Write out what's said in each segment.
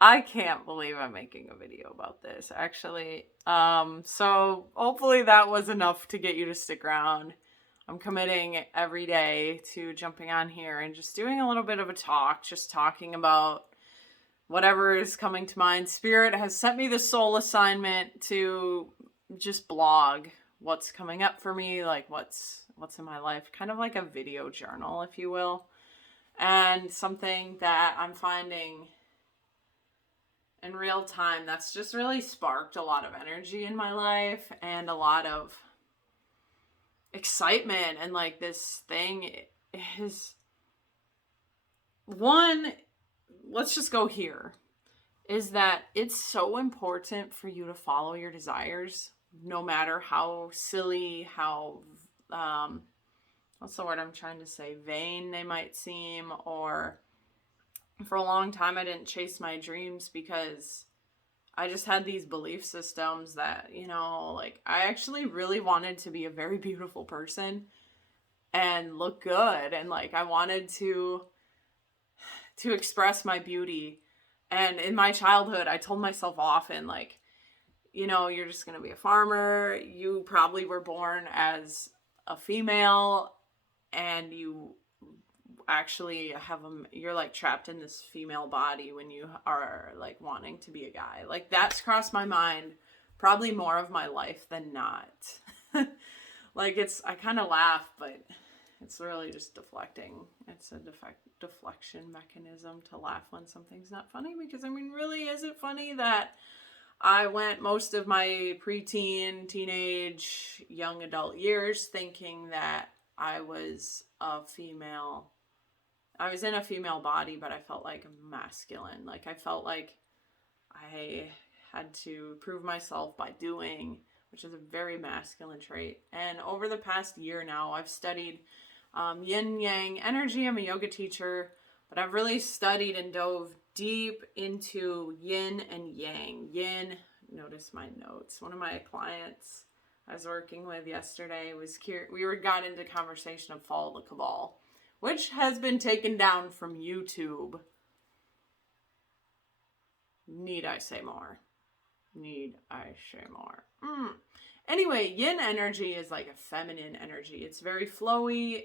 I can't believe I'm making a video about this, actually. So hopefully that was enough to get you to stick around. I'm committing every day to jumping on here and just doing a little bit of a talk, just talking about whatever is coming to mind. Spirit has sent me the soul assignment to just blog what's coming up for me, like what's in my life, kind of like a video journal, if you will. And something that I'm finding in real time that's just really sparked a lot of energy in my life and a lot of excitement. And like, this thing is one, let's just go here, is that it's so important for you to follow your desires, no matter how silly, how what's the word I'm trying to say, vain they might seem. Or for a long time I didn't chase my dreams because I just had these belief systems that, like, I actually really wanted to be a very beautiful person and look good, and like I wanted to express my beauty. And in my childhood, I told myself often, like, you're just going to be a farmer. You probably were born as a female, and you actually you're like trapped in this female body when you are like wanting to be a guy. Like, that's crossed my mind probably more of my life than not. Like, I kind of laugh, but it's really just deflecting. It's a deflection mechanism to laugh when something's not funny, because I mean, really, is it funny that I went most of my preteen, teenage, young adult years thinking that I was in a female body, but I felt like masculine. Like, I felt like I had to prove myself by doing, which is a very masculine trait. And over the past year now, I've studied Yin and Yang energy. I'm a yoga teacher, but I've really studied and dove deep into Yin and Yang. Yin, notice my notes. One of my clients I was working with yesterday got into conversation of Follow the Cabal, which has been taken down from YouTube. Need I say more? Anyway, yin energy is like a feminine energy. It's very flowy.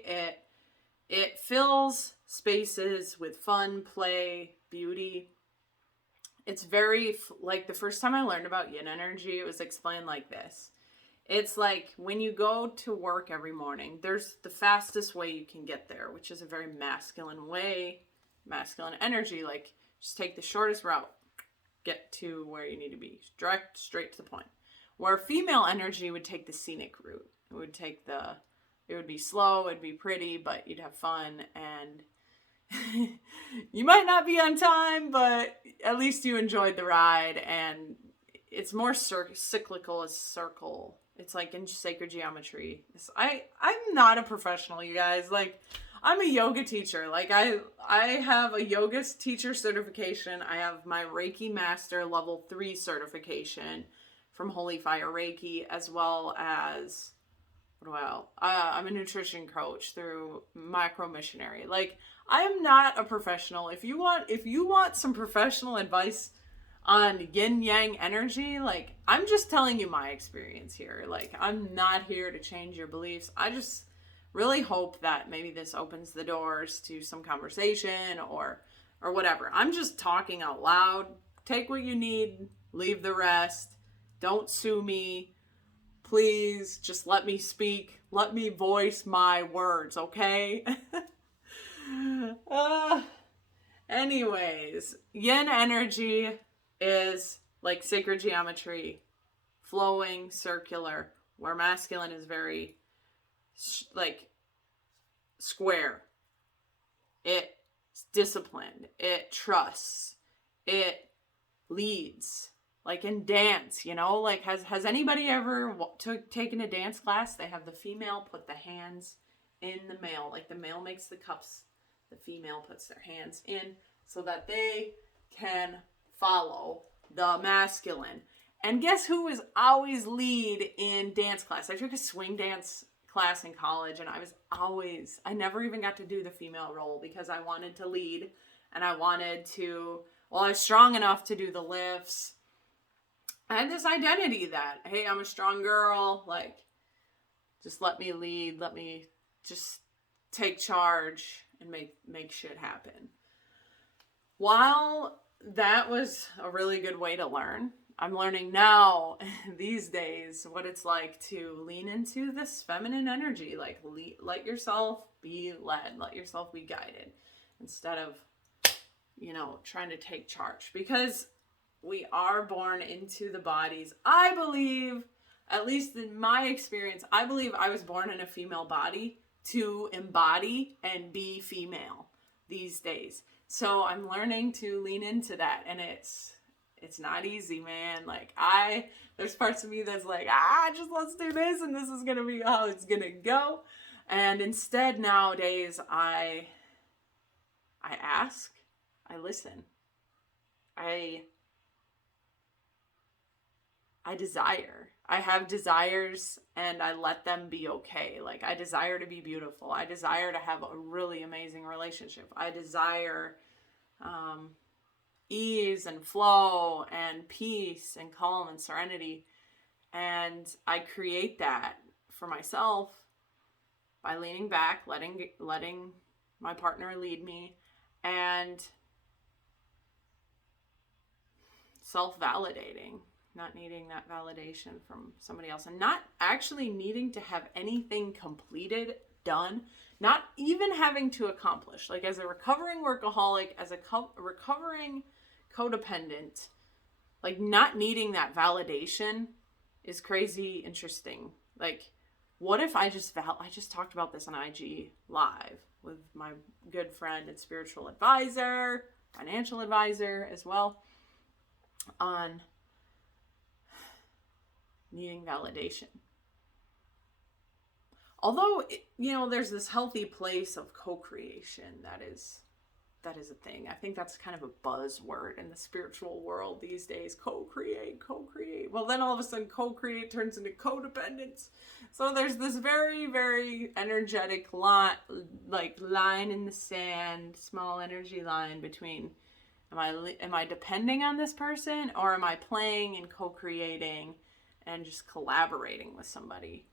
It fills spaces with fun, play, beauty. It's very, like, the first time I learned about yin energy, it was explained like this. It's like when you go to work every morning, there's the fastest way you can get there, which is a very masculine way, masculine energy. Like, just take the shortest route, get to where you need to be, direct, straight to the point. Where female energy would take the scenic route. It would be slow, it'd be pretty, but you'd have fun, and you might not be on time, but at least you enjoyed the ride. And it's more cyclical as circle. It's like in sacred geometry. I'm not a professional, you guys. Like, I'm a yoga teacher. Like, I have a yoga teacher certification. I have my Reiki Master Level 3 certification from Holy Fire Reiki, as well as, I'm a nutrition coach through Micro Missionary. Like, I am not a professional. If you want some professional advice on yin yang energy, like, I'm just telling you my experience here. Like, I'm not here to change your beliefs. I just really hope that maybe this opens the doors to some conversation or whatever. I'm just talking out loud. Take what you need, leave the rest. Don't sue me. Please just let me speak. Let me voice my words, okay? Anyways, yin energy is like sacred geometry, flowing, circular, where masculine is very like square. It's disciplined. It trusts. It leads. Like in dance, like has anybody ever taken a dance class? They have the female put the hands in the male. Like, the male makes the cups, the female puts their hands in so that they can follow the masculine. And guess who was always lead in dance class? I took a swing dance class in college, and I never even got to do the female role because I wanted to lead, and I wanted to Well, I was strong enough to do the lifts. I had this identity that, hey, I'm a strong girl. Like, just let me lead. Let me just take charge and make shit happen. While that was a really good way to learn, I'm learning now, these days, what it's like to lean into this feminine energy. Like, let yourself be led. Let yourself be guided. Instead of, trying to take charge. Because we are born into the bodies. I believe, at least in my experience, I believe I was born in a female body to embody and be female these days. So I'm learning to lean into that, and it's not easy, man. Like, there's parts of me that's like, just let's do this, and this is gonna be how it's gonna go. And instead, nowadays, I ask, I listen, I desire. I have desires, and I let them be okay. Like, I desire to be beautiful. I desire to have a really amazing relationship. I desire ease and flow and peace and calm and serenity. And I create that for myself by leaning back, letting my partner lead me, and self-validating. Not needing that validation from somebody else, and not actually needing to have anything completed, done, not even having to accomplish. Like, as a recovering workaholic, as a recovering codependent, like, not needing that validation is crazy interesting. Like, what if I just talked about this on IG Live with my good friend and spiritual advisor, financial advisor as well, on needing validation. Although, there's this healthy place of co-creation that is a thing. I think that's kind of a buzzword in the spiritual world these days. Co-create. Well, then all of a sudden co-create turns into codependence. So there's this very, very energetic line in the sand, small energy line between, am I depending on this person, or am I playing and co-creating and just collaborating with somebody?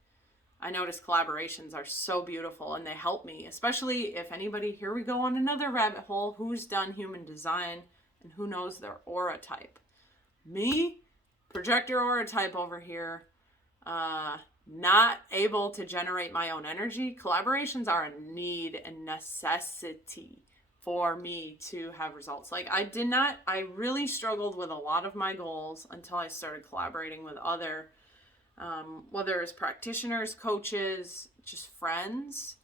I notice collaborations are so beautiful, and they help me, especially if anybody, here we go on another rabbit hole, who's done human design and who knows their aura type. Me, projector aura type over here, not able to generate my own energy. Collaborations are a need and necessity for me to have results. Like, I really struggled with a lot of my goals until I started collaborating with other, whether it's practitioners, coaches, just friends,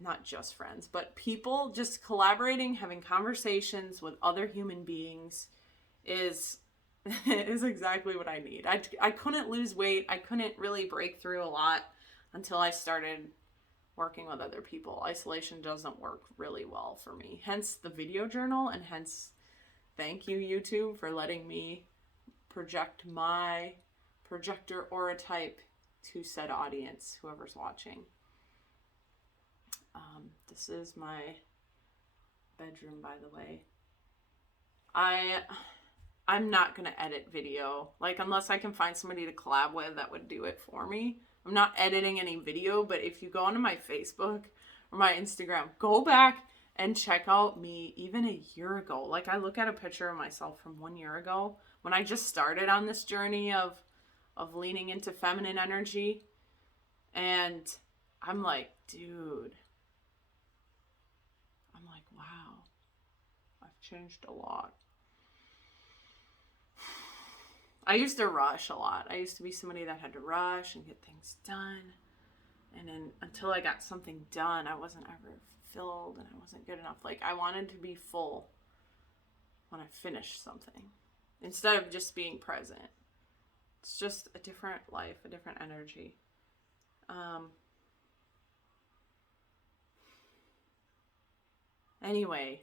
not just friends, but people. Just collaborating, having conversations with other human beings is exactly what I need. I couldn't lose weight. I couldn't really break through a lot until I started working with other people. Isolation doesn't work really well for me. Hence the video journal, and hence thank you, YouTube, for letting me project my projector aura type to said audience, whoever's watching. This is my bedroom, by the way. I'm not gonna edit video, like, unless I can find somebody to collab with that would do it for me. I'm not editing any video, but if you go onto my Facebook or my Instagram, go back and check out me even a year ago. Like, I look at a picture of myself from 1 year ago when I just started on this journey of leaning into feminine energy, and I'm like, dude, wow, I've changed a lot. I used to rush a lot. I used to be somebody that had to rush and get things done. And then until I got something done, I wasn't ever filled, and I wasn't good enough. Like, I wanted to be full when I finished something instead of just being present. It's just a different life, a different energy. Anyway,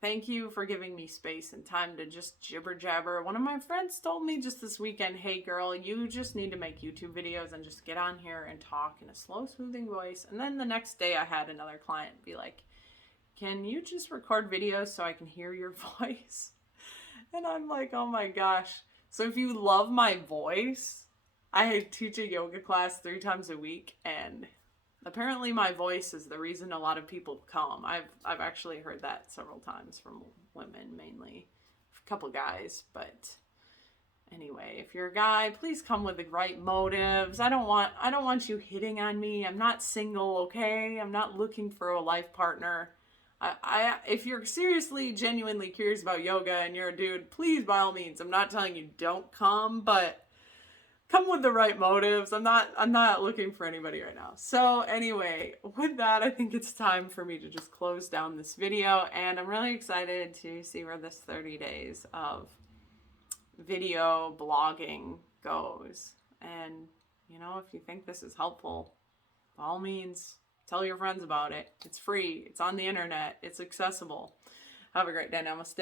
thank you for giving me space and time to just jibber jabber. One of my friends told me just this weekend, hey girl, you just need to make YouTube videos and just get on here and talk in a slow, soothing voice. And then the next day I had another client be like, can you just record videos so I can hear your voice? And I'm like, oh my gosh. So if you love my voice, I teach a yoga class 3 times a week, and apparently my voice is the reason a lot of people come. I've actually heard that several times from women, mainly a couple guys, but anyway, if you're a guy, please come with the right motives. I don't want you hitting on me. I'm not single, okay? I'm not looking for a life partner. If you're seriously, genuinely curious about yoga and you're a dude, please, by all means, I'm not telling you don't come, but come with the right motives. I'm not looking for anybody right now. So anyway, with that, I think it's time for me to just close down this video, and I'm really excited to see where this 30 days of video blogging goes. And you know, if you think this is helpful, by all means, tell your friends about it. It's free. It's on the internet. It's accessible. Have a great day. Namaste.